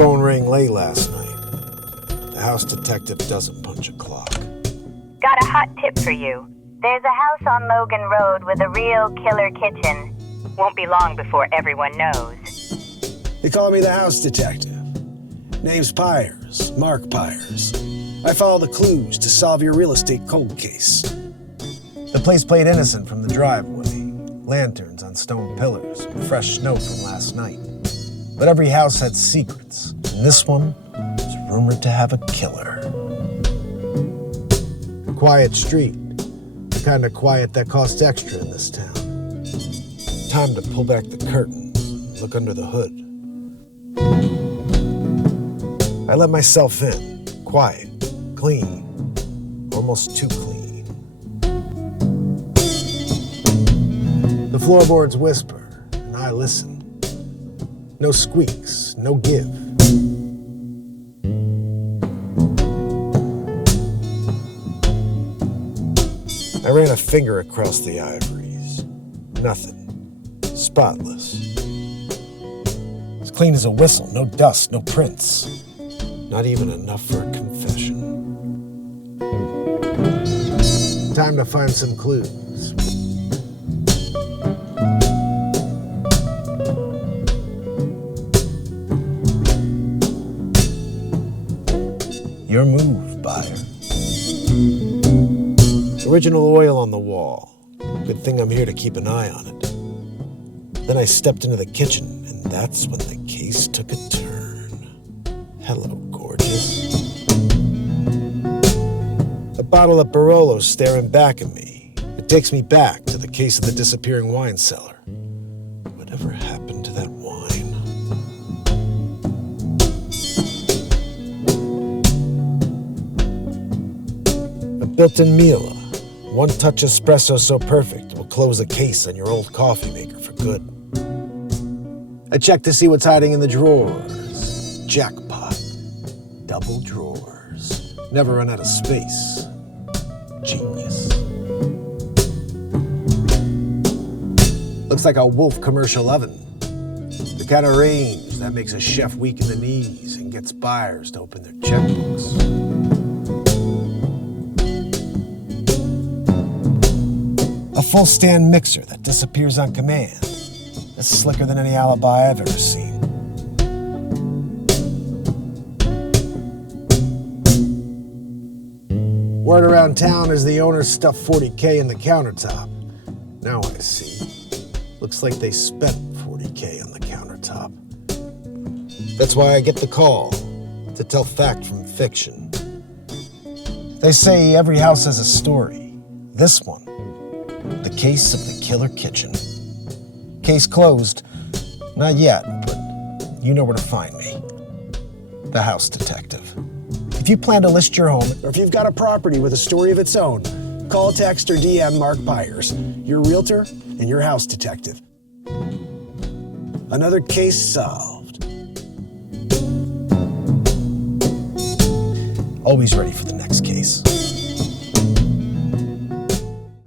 Phone rang late last night. The house detective doesn't punch a clock. Got a hot tip for you. There's a house on Logan Road with a real killer kitchen. Won't be long before everyone knows. They call me the house detective. Name's Pires, Mark Pires. I follow the clues to solve your real estate cold case. The place played innocent from the driveway. Lanterns on stone pillars, fresh snow from last night. But every house had secrets, and this one was rumored to have a killer. Quiet street, the kind of quiet that costs extra in this town. Time to pull back the curtain, look under the hood. I let myself in, quiet, clean, almost too clean. The floorboards whisper, and I listen. No squeaks, no give. I ran a finger across the ivories. Nothing. Spotless. As clean as a whistle, no dust, no prints. Not even enough for a confession. Time to find some clues. Your move, buyer. Original oil on the wall. Good thing I'm here to keep an eye on it. Then I stepped into the kitchen, and that's when the case took a turn. Hello, gorgeous. A bottle of Barolo's staring back at me. It takes me back to the case of the disappearing wine cellar. Whatever happened to that wine? A built-in Mila. One touch espresso so perfect will close a case on your old coffee maker for good. I check to see what's hiding in the drawers. Jackpot. Double drawers. Never run out of space. Genius. Looks like a Wolf commercial oven. The kind of range that makes a chef weak in the knees and gets buyers to open their checkbooks. A full-stand mixer that disappears on command. It's slicker than any alibi I've ever seen. Word around town is the owner stuffed $40K in the countertop. Now I see. Looks like they spent $40K on the countertop. That's why I get the call, to tell fact from fiction. They say every house has a story. This one, the case of the killer kitchen. Case closed. Not yet, but you know where to find me. The house detective. If you plan to list your home, Or if you've got a property with a story of its own, call, text, or DM Mark Pires, your realtor and your house detective. Another case solved. always ready for the next case.